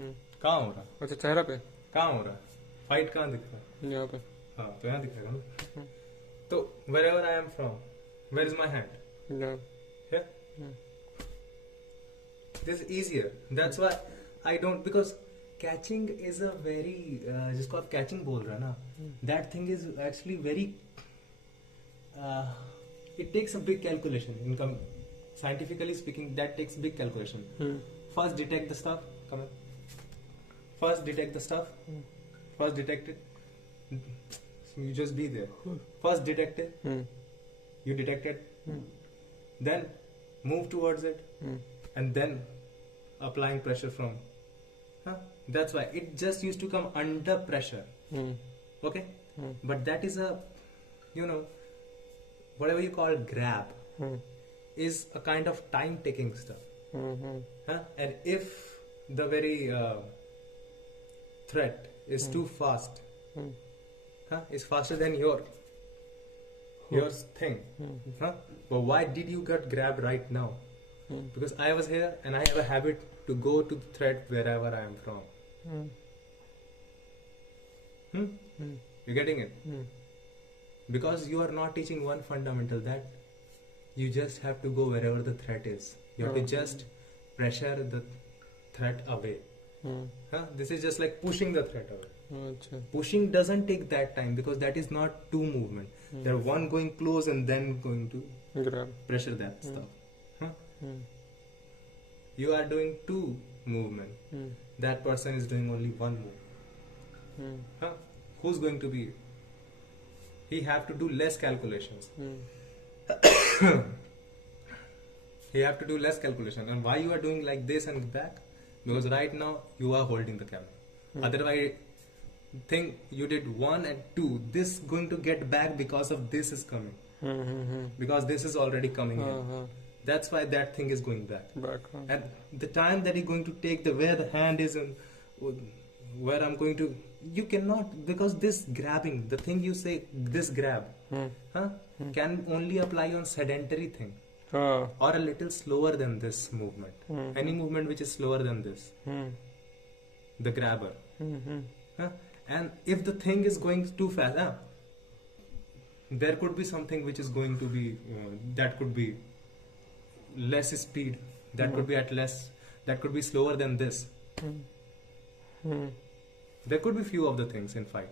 कहाँ हो रहा? अच्छा चेहरा पे, कहाँ हो रहा? फाइट कहाँ दिख रहा है? यहाँ पे। हाँ तो यहाँ दिखेगा ना. तो wherever I am from, where is my hand? यहाँ. Here. This is easier. That's why I don't, because catching is a very जिसको आप catching बोल रहे हैं ना, that thing is actually very it takes a big calculation. Scientifically speaking, that takes big calculation. First detect the stuff. Come on. First detect the stuff. First detect it. So you just be there. First detect it. You detect it. Then move towards it. And then applying pressure from. That's why it just used to come under pressure. Okay? But that is a, whatever you call grab, is a kind of time taking stuff. And if the very threat is too fast, is faster than your thing, but why did you get grabbed right now? Because I was here and I have a habit to go to the threat wherever I am from. You getting it? Because you are not teaching one fundamental, that you just have to go wherever the threat is. You have to just pressure the threat away. This is just like pushing the threat away. Pushing doesn't take that time, because that is not two movement. There one going close and then going to grab, pressure that stuff. You are doing two movement. That person is doing only one move. Who's going to be? He have to do less calculations. He have to do less calculation. And why you are doing like this and back? Because right now you are holding the camera. Otherwise, think you did 1 and 2. This going to get back because of this is coming. Because this is already coming in. That's why that thing is going back. And the time that you're going to take the where the hand is and where I'm going to, you cannot, because this grabbing, the thing you say, this grab, can only apply on sedentary thing. Or a little slower than this movement. Any movement which is slower than this. The grabber. And if the thing is going too fast, there could be something which is going to be, that could be less speed, that could be at less, that could be slower than this. There could be few of the things in fight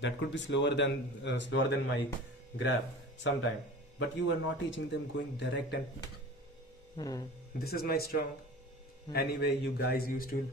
that could be slower than my grab sometime, but you are not teaching them going direct and this is my strong. Anyway, you guys used to